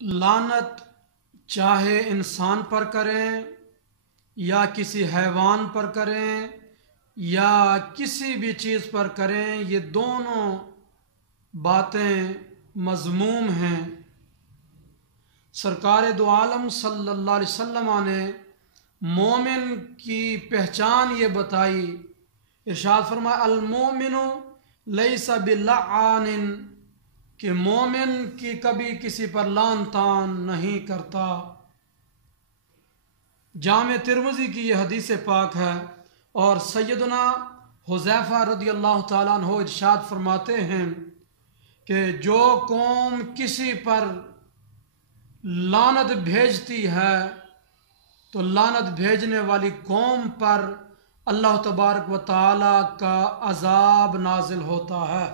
لعنت چاہے انسان پر کریں یا کسی حیوان پر کریں یا کسی بھی چیز پر کریں، یہ دونوں باتیں مذموم ہیں۔ سرکار دو عالم صلی اللہ علیہ وسلم نے مومن کی پہچان یہ بتائی، ارشاد فرمایا المومن لیس بلعان، کہ مومن کی کبھی کسی پر لعن طعن نہیں کرتا۔ جامع ترمذی کی یہ حدیث پاک ہے، اور سیدنا حذیفہ رضی اللہ تعالیٰ عنہ ارشاد فرماتے ہیں کہ جو قوم کسی پر لعنت بھیجتی ہے تو لعنت بھیجنے والی قوم پر اللہ تبارک و تعالیٰ کا عذاب نازل ہوتا ہے۔